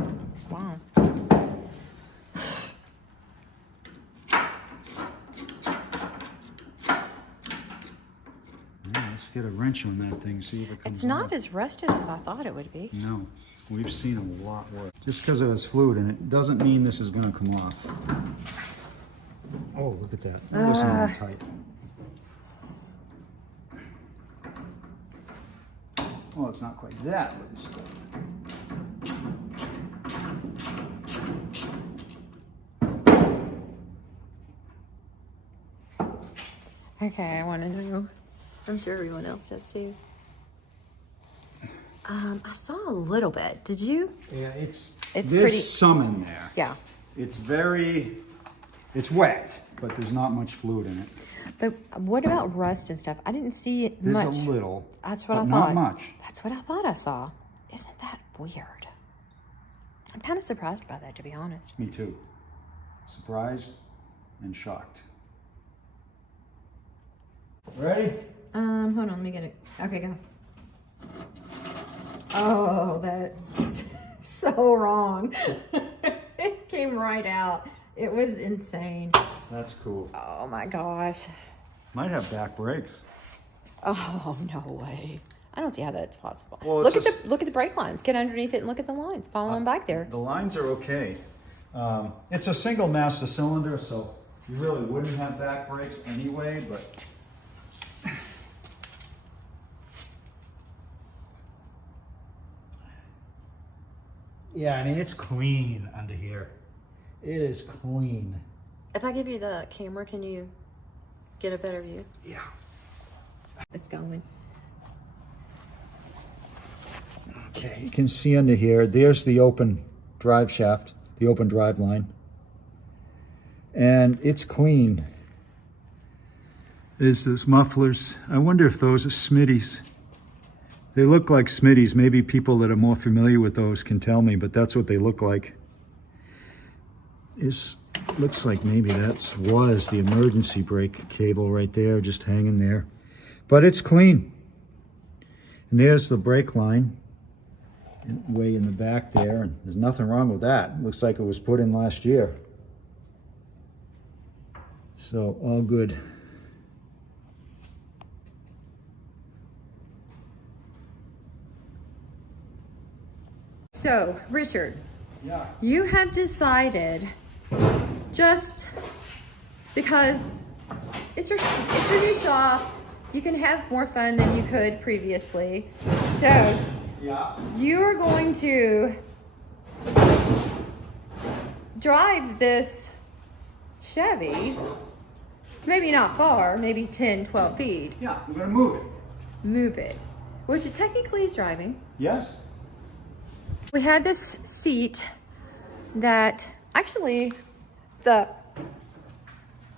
Wow. Let's get a wrench on that thing, see if it comes It's not off. as rusted as I thought it would be. No, we've seen a lot worse. Just because it has fluid in it doesn't mean this is going to come off. Oh, look at that. That wasn't even tight. Well, it's not quite that loose. Okay, I want to know. I'm sure everyone else does too. I saw a little bit. Did you? Yeah, there's pretty- some in there. Yeah. It's wet, but there's not much fluid in it. But what about rust and stuff? I didn't see it There's much. a little. That's what but I Not thought. much. That's what I thought I saw. Isn't that weird? I'm kind of surprised by that, to be honest. Me too. Surprised and shocked. Ready? Hold on, let me get it. Okay, go. Oh, that's so wrong. It came right out. It was insane. That's cool. Oh my gosh. Might have back brakes. Oh, no way. I don't see how that's possible. Well, look at the brake lines. Get underneath it and look at the lines. Follow them back there. The lines are okay. It's a single master cylinder, so you really wouldn't have back brakes anyway, but yeah, I mean, it's clean under here. It is clean. If I give you the camera, can you get a better view? Yeah. It's going. Okay, you can see under here, there's the open drive shaft, the open drive line. And it's clean. There's those mufflers. I wonder if those are Smitty's. They look like Smitty's. Maybe people that are more familiar with those can tell me, but that's what they look like. This looks like maybe was the emergency brake cable right there, just hanging there. But it's clean. And there's the brake line, way in the back there, and there's nothing wrong with that. It looks like it was put in last year. So, all good. So, Richard, Yeah. you have decided, just because it's your new shop, you can have more fun than you could previously. So, Yeah. you are going to drive this Chevy, maybe not far, maybe 10, 12 feet, Yeah, I'm gonna move it. move it, which it technically is driving. Yes? We had this seat that actually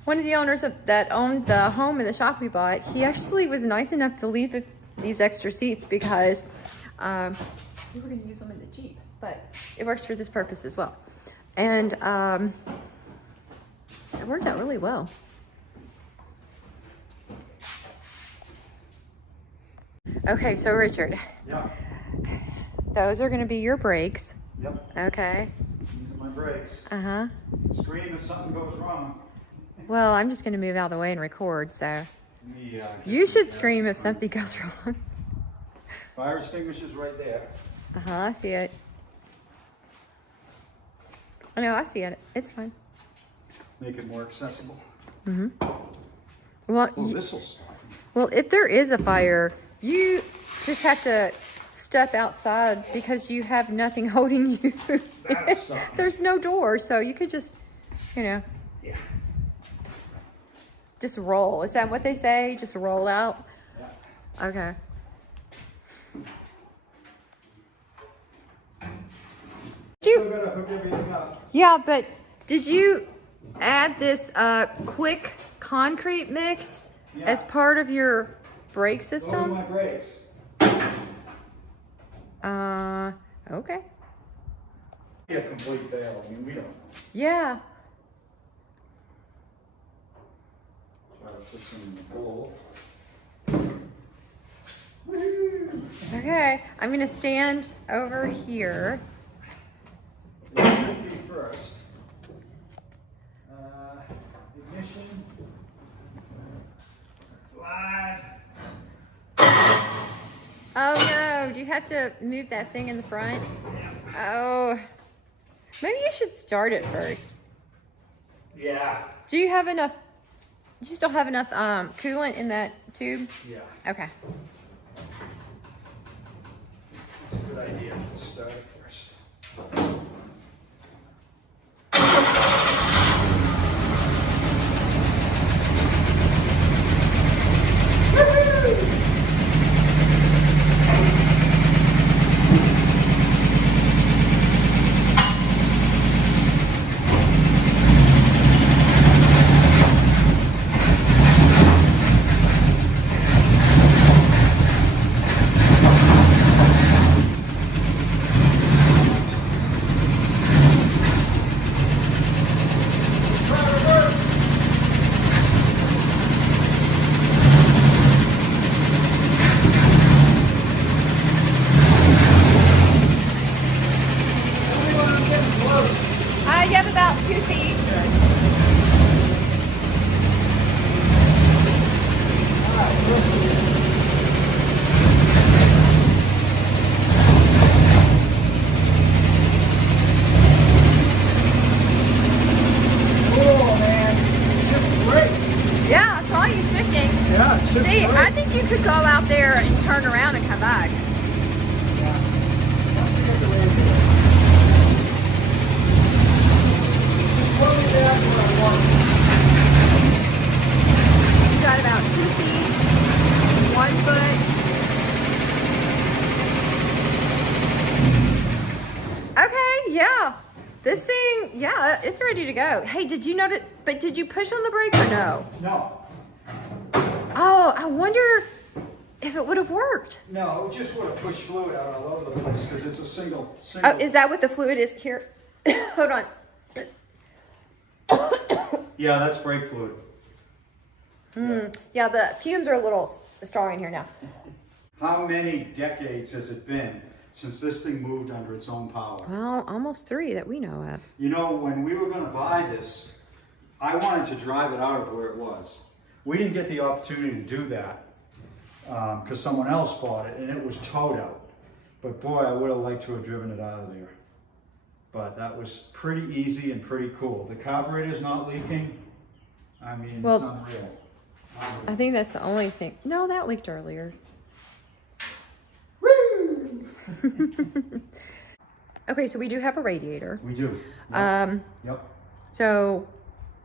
one of the owners that owned the home and the shop we bought, he actually was nice enough to leave these extra seats because we were going to use them in the Jeep, but it works for this purpose as well. And it worked out really well. Okay, so Richard, Yeah. those are going to be your brakes. Yep. Okay. These are my brakes. Uh-huh. Scream if something goes wrong. Well, I'm just going to move out of the way and record, so Let me, you should scream if something goes wrong. Fire extinguisher's right there. Uh-huh, I see it. I know, I see it. It's fine. Make it more accessible. Well, Oh, this'll start. well, if there is a fire, you just have to step outside because you have nothing holding you. That'll stop me. There's no door, so you could just, Yeah. just roll. Is that what they say? Just roll out? Yeah. Okay. Still gotta hook everything up. Yeah, but did you add this quick concrete mix as part of your brake Those are system? my brakes. Okay. Be a complete fail. I mean, we don't know. Yeah. Try to put some in the bowl. Okay. I'm gonna stand over here. What should be first? Ignition. Live. Oh no, do you have to move that thing in the front? Oh. Maybe you should start it first. Yeah. Do you have enough, do you still have enough coolant in that tube? Yeah. Okay. That's a good idea. Let's start it first. You have about 2 feet. Oh man, it's great. Yeah, I saw you shifting. Yeah, it's See, great. I think you could go out there and turn around and come back. You got about 2 feet, 1 foot. Okay, yeah. This thing, yeah, it's ready to go. Hey, did you notice, but did you push on the brake or no? No. Oh, I wonder if it would have worked. No, it just would have pushed fluid out all over the place because it's a single. Oh, is that what the fluid is here? Hold on. Yeah, that's brake fluid. Yeah, the fumes are a little strong in here now. How many decades has it been since this thing moved under its own power? Well, almost 3 that we know of. You know, when we were going to buy this, I wanted to drive it out of where it was. We didn't get the opportunity to do that because someone else bought it and it was towed out. But boy, I would have liked to have driven it out of there. But that was pretty easy and pretty cool. The carburetor's not leaking. I mean, Well, it's unreal. I think that's the only thing. No, that leaked earlier. Woo! Okay, so we do have a radiator. We do. Yep. Yep. So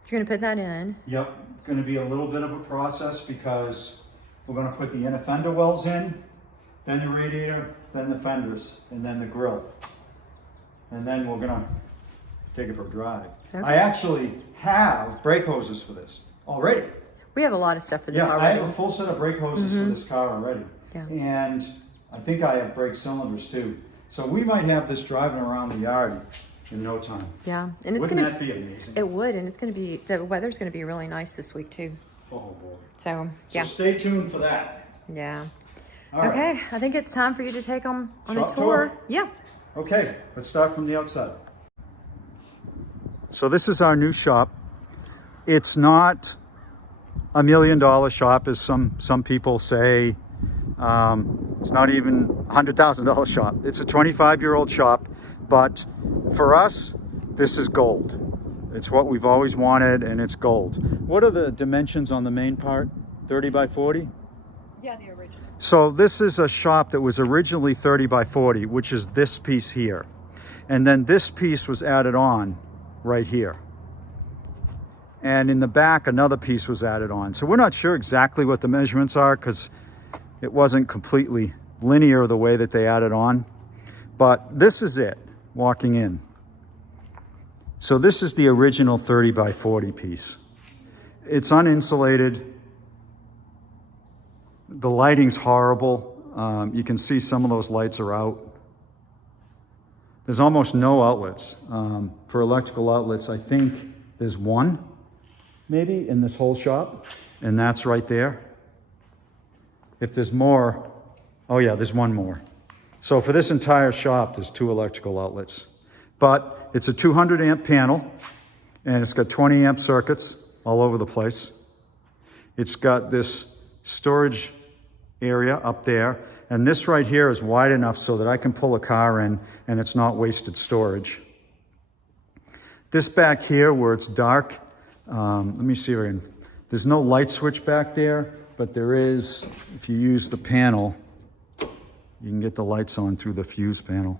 you're gonna put that in. Yep. Going to be a little bit of a process because we're going to put the inner fender wells in, then the radiator, then the fenders, and then the grill. And then we're going to take it for a drive. Okay. I actually have brake hoses for this already. We have a lot of stuff for this Yeah, I already. have a full set of brake hoses for this car already. Yeah. And I think I have brake cylinders too. So we might have this driving around the yard in no time. Yeah, and it's Wouldn't gonna. that be amazing? It would, and it's gonna be. The weather's gonna be really nice this week too. Oh boy. So So yeah, stay tuned for that. yeah. All right. Okay, I think it's time for you to take them on a Shop tour. tour. Yeah. Okay, let's start from the outside. So this is our new shop. It's not $1 million shop, as some people say. It's not even $100,000 shop. It's a 25-year-old shop, but for us, this is gold. It's what we've always wanted, and it's gold. What are the dimensions on the main part? 30 by 40? Yeah, the original. So this is a shop that was originally 30 by 40, which is this piece here. And then this piece was added on right here. And in the back, another piece was added on. So we're not sure exactly what the measurements are because it wasn't completely linear the way that they added on. But this is it, walking in. So this is the original 30 by 40 piece. It's uninsulated. The lighting's horrible. You can see some of those lights are out. There's almost no outlets. For electrical outlets, I think there's one, maybe, in this whole shop, and that's right there. If there's more, oh yeah, there's one more. So for this entire shop, there's 2 electrical outlets. But it's a 200 amp panel, and it's got 20 amp circuits all over the place. It's got this storage area up there, and this right here is wide enough so that I can pull a car in and it's not wasted storage. This back here where it's dark, let me see if I can, there's no light switch back there, but there is, if you use the panel, you can get the lights on through the fuse panel.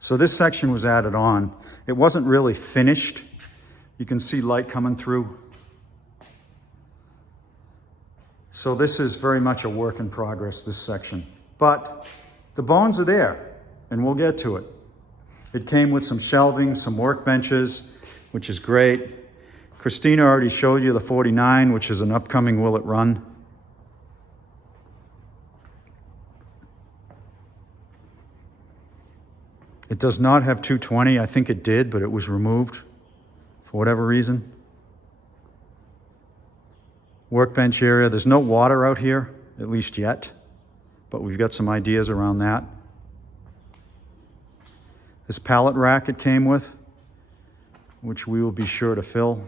So this section was added on. It wasn't really finished. You can see light coming through. So this is very much a work in progress, this section. But the bones are there, and we'll get to it. It came with some shelving, some workbenches, which is great. Christina already showed you the 49, which is an upcoming Will It Run. It does not have 220. I think it did, but it was removed for whatever reason. Workbench area. There's no water out here, at least yet, but we've got some ideas around that. This pallet rack it came with, which we will be sure to fill.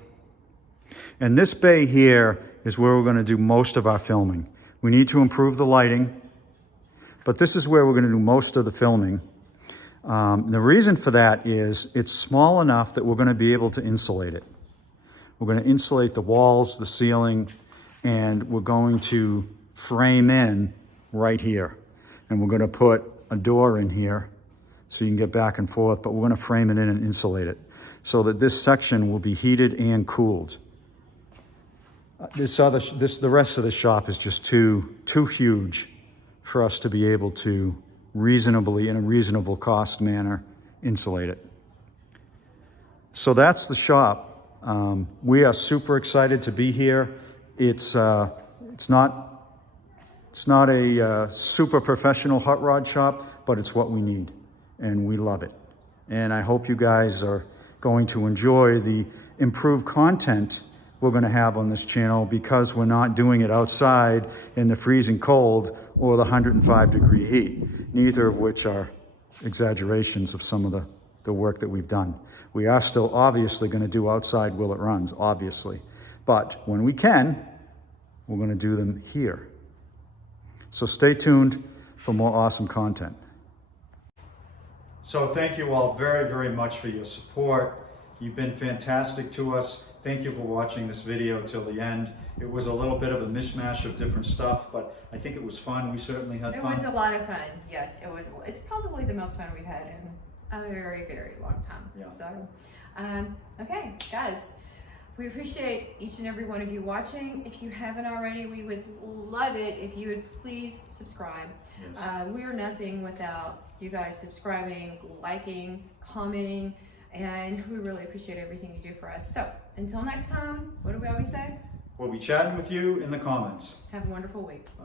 And this bay here is where we're going to do most of our filming. We need to improve the lighting, but this is where we're going to do most of the filming. The reason for that is it's small enough that we're going to be able to insulate it. We're going to insulate the walls, the ceiling, and we're going to frame in right here. And we're going to put a door in here so you can get back and forth, but we're going to frame it in and insulate it so that this section will be heated and cooled. The rest of the shop is just too huge for us to be able to reasonably, in a reasonable cost manner, insulate it. So that's the shop. We are super excited to be here. It's not a super professional hot rod shop, but it's what we need, and we love it. And I hope you guys are going to enjoy the improved content we're going to have on this channel, because we're not doing it outside in the freezing cold or the 105-degree heat, neither of which are exaggerations of some of the work that we've done. We are still obviously going to do outside Will It Runs, obviously. But when we can, we're going to do them here. So stay tuned for more awesome content. So thank you all very, very much for your support. You've been fantastic to us. Thank you for watching this video till the end. It was a little bit of a mishmash of different stuff, but I think it was fun. We certainly had fun. It was a lot of fun. Yes, it was. It's probably the most fun we've had in a very, very long time. Yeah. So, okay, guys, we appreciate each and every one of you watching. If you haven't already, we would love it if you would please subscribe. Yes. We are nothing without you guys subscribing, liking, commenting, and we really appreciate everything you do for us. So until next time, what do we always say? We'll be chatting with you in the comments. Have a wonderful week. Bye.